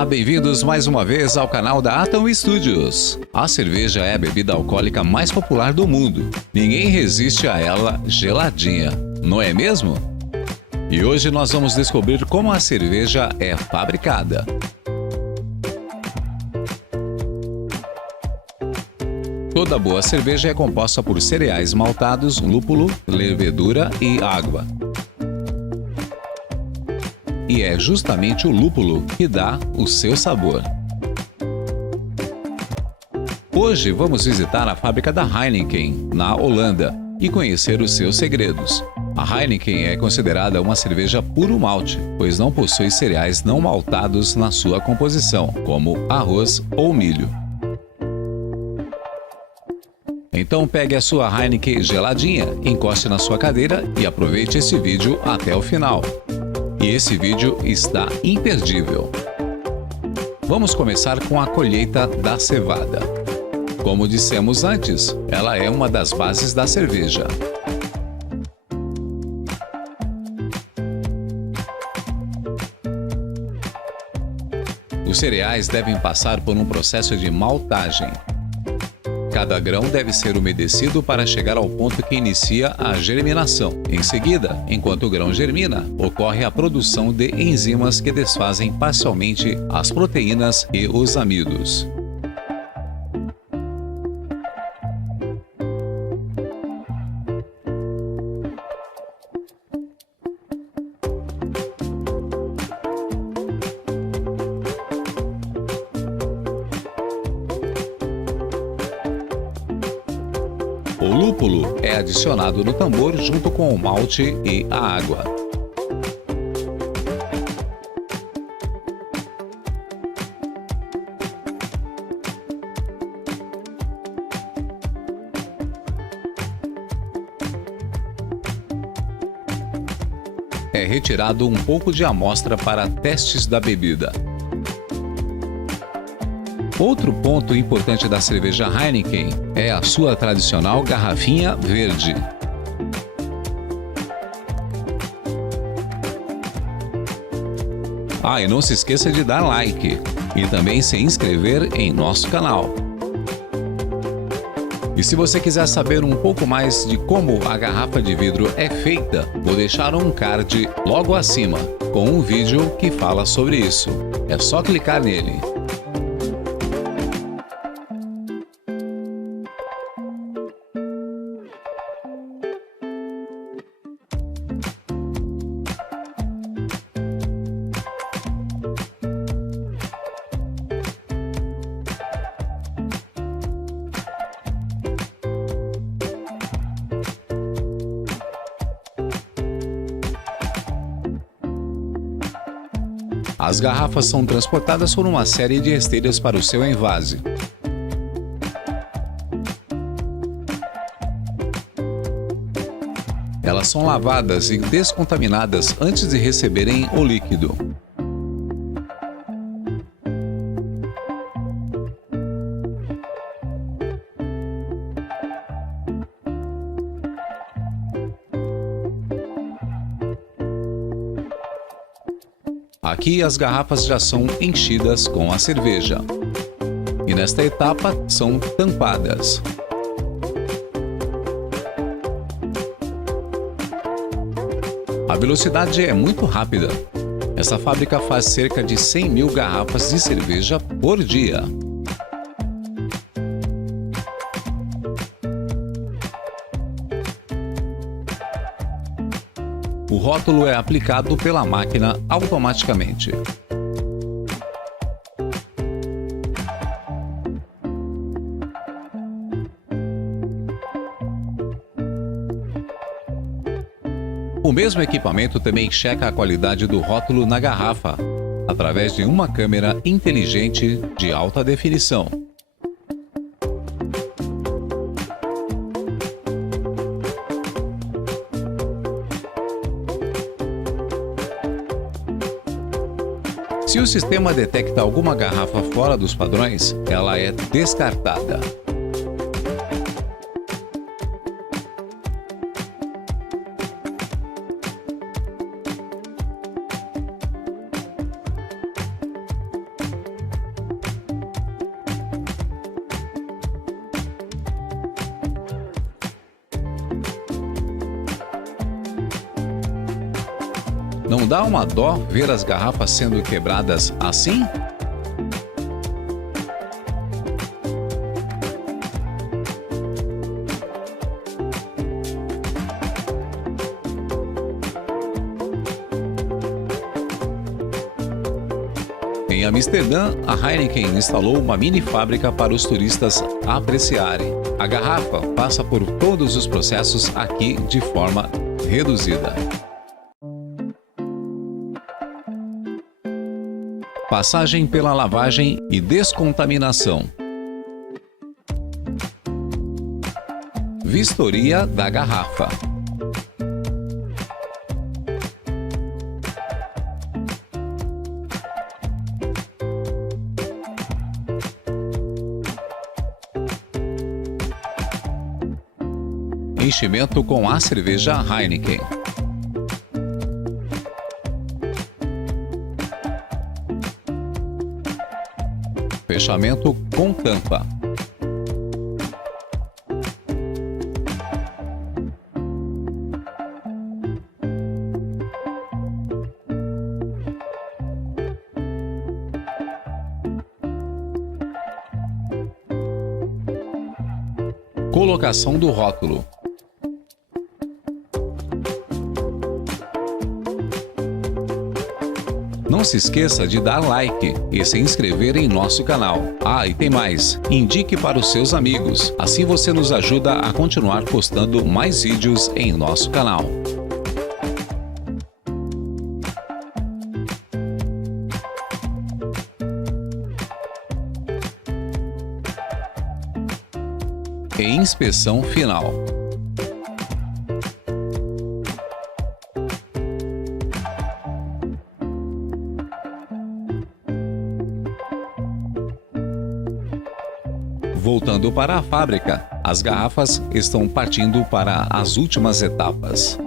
Olá, bem-vindos mais uma vez ao canal da Atom Studios. A cerveja é a bebida alcoólica mais popular do mundo. Ninguém resiste a ela geladinha, não é mesmo? E hoje nós vamos descobrir como a cerveja é fabricada. Toda boa cerveja é composta por cereais maltados, lúpulo, levedura e água. E é justamente o lúpulo que dá o seu sabor. Hoje vamos visitar a fábrica da Heineken, na Holanda, e conhecer os seus segredos. A Heineken é considerada uma cerveja puro malte, pois não possui cereais não maltados na sua composição, como arroz ou milho. Então pegue a sua Heineken geladinha, encoste na sua cadeira e aproveite esse vídeo até o final. E esse vídeo está imperdível. Vamos começar com a colheita da cevada. Como dissemos antes, ela é uma das bases da cerveja. Os cereais devem passar por um processo de maltagem. Cada grão deve ser umedecido para chegar ao ponto que inicia a germinação. Em seguida, enquanto o grão germina, ocorre a produção de enzimas que desfazem parcialmente as proteínas e os amidos. O lúpulo é adicionado no tambor junto com o malte e a água. É retirado um pouco de amostra para testes da bebida. Outro ponto importante da cerveja Heineken é a sua tradicional garrafinha verde. E não se esqueça de dar like e também se inscrever em nosso canal. E se você quiser saber um pouco mais de como a garrafa de vidro é feita, vou deixar um card logo acima com um vídeo que fala sobre isso. É só clicar nele. As garrafas são transportadas por uma série de esteiras para o seu envase. Elas são lavadas e descontaminadas antes de receberem o líquido. Aqui as garrafas já são enchidas com a cerveja. E nesta etapa são tampadas. A velocidade é muito rápida. Essa fábrica faz cerca de 100 mil garrafas de cerveja por dia. O rótulo é aplicado pela máquina automaticamente. O mesmo equipamento também checa a qualidade do rótulo na garrafa, através de uma câmera inteligente de alta definição. Se o sistema detecta alguma garrafa fora dos padrões, ela é descartada. Não dá uma dó ver as garrafas sendo quebradas assim? Em Amsterdã, a Heineken instalou uma mini fábrica para os turistas apreciarem. A garrafa passa por todos os processos aqui de forma reduzida. Passagem pela lavagem e descontaminação. Vistoria da garrafa. Enchimento com a cerveja Heineken. Fechamento com tampa. Colocação do rótulo. Não se esqueça de dar like e se inscrever em nosso canal. Ah, e tem mais! Indique para os seus amigos. Assim você nos ajuda a continuar postando mais vídeos em nosso canal. E inspeção final. Voltando para a fábrica, as garrafas estão partindo para as últimas etapas.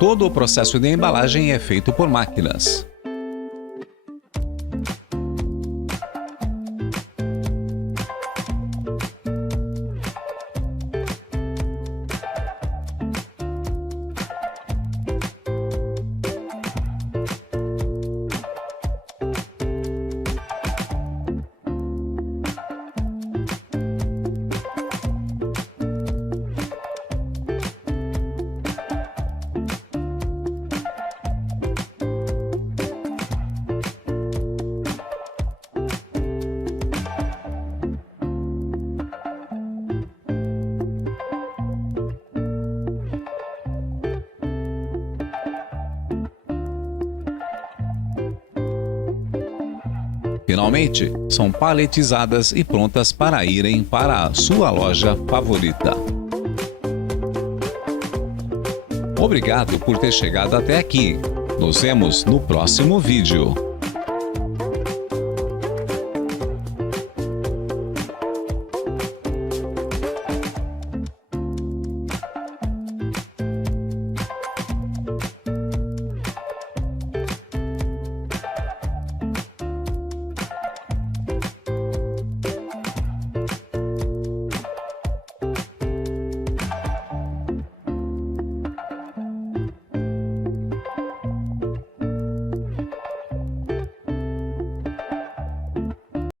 Todo o processo de embalagem é feito por máquinas. Finalmente, são paletizadas e prontas para irem para a sua loja favorita. Obrigado por ter chegado até aqui. Nos vemos no próximo vídeo.